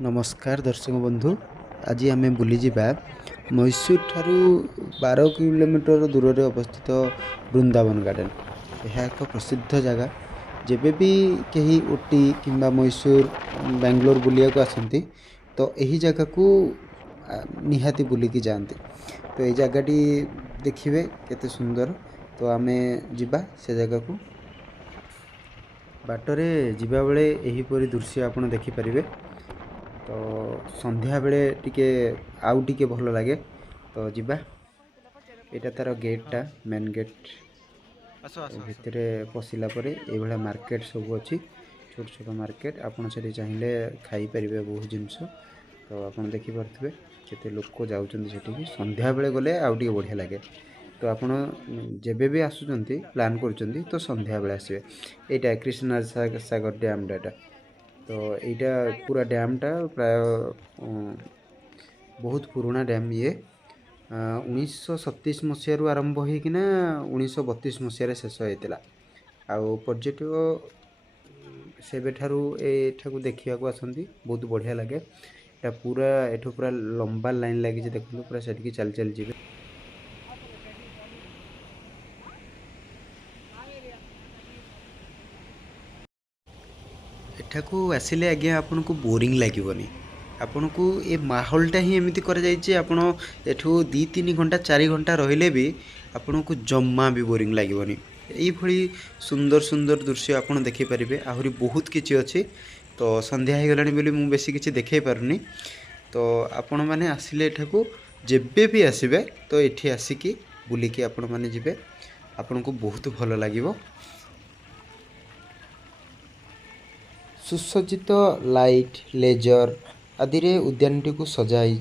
नमस्कार दर्शक बंधु। आज आम बुली जावा मैसूर ठारू 12 किलोमीटर दूर में अवस्थित वृंदावन गार्डन। यह एक प्रसिद्ध जगह। जेबे भी कहीं ऊटी किंबा मैसूर बेंगलोर बुलिया को आसती तो यही जगह को निहाती बुलिकी जाती। तो ये जगहटी देखिए केते सुंदर। तो आम ଯିବା से जगह को। बाटरे ଯିବା बेले एहीपरी दृश्य आपण देखिपारे। तो संध्या बेले टिके आउ टिके भल लगे। तो ଯିବା। एटा तार गेटटा मेन गेट। आस आस आस भितर पशिला परे ये भाया मार्केट सब अच्छी। छोट छोट मार्केट आपड़ से चाहिए खाई पारे बहुत जिनस। तो आपड़ देखिपे केते लोक जाऊँच सेठी संध्या बेले गले आउ टिके बढ़िया लगे। तो आपड़ जेबे भी आसुचंती प्लान करुचंती तो संध्या बेले आसबे। एटा कृष्णा सागर डैम डाटा। तो यहाँ पूरा डैमटा प्राय बहुत पुराना डैम। ये 1937 मसीह आरंभ होना 1932 मसीह शेष होता। आउ पर्यटक सेबेठारू एठाकू देखा आसती बहुत बढ़िया लगे। एटा पूरा एठू पूरा लंबा लाइन लगी देखो पूरा से चल चल जी। एठाकू आसिले आज्ञा आपन को बोरिंग लगभग। आपन को ये माहौलटा ही एमती कर आपण एठू 2-3 घंटा 4 घंटा रहिले भी आपन को जम्मा भी बोरिंग लगभग। यही सुंदर सुंदर दृश्य आपन देखि परिबे। आहुरी बहुत किछि अछि। तो संध्या हो गलानी बोली मु बेसी किछि देखै पारुनी। तो आपण माने आसिले एठाकू जेबे भी आसिबे तो एठी आसिकी बुलिकी आपण माने जिबे। आपन को बहुत भल लागिवो। सुसज्जित लाइट लेजर आदि रे उद्यानटी को सजाई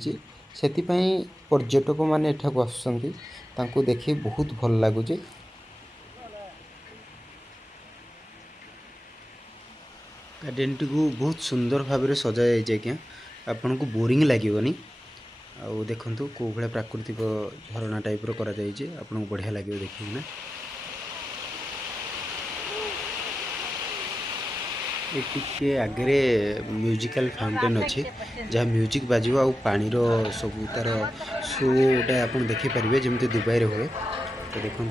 से पर्यटक माने एठाकू आसुचंती तांको देखि बहुत भल लागुचे। गार्डन टी को बहुत सुंदर भाव में सजाई आज्ञा। आपन को बोरिंग लगभग। आउ देखंतु को भाया प्राकृतिक झरना टाइप रो करा जायछि। आपन को बढ़िया लागियो देखिना। टिके आगे म्यूजिकल फाउंटेन अच्छी जहाँ म्यूजिक बाजो आ पानी सब तार शोटा आप देखिपारे जमी दुबई रे हुए। तो देखु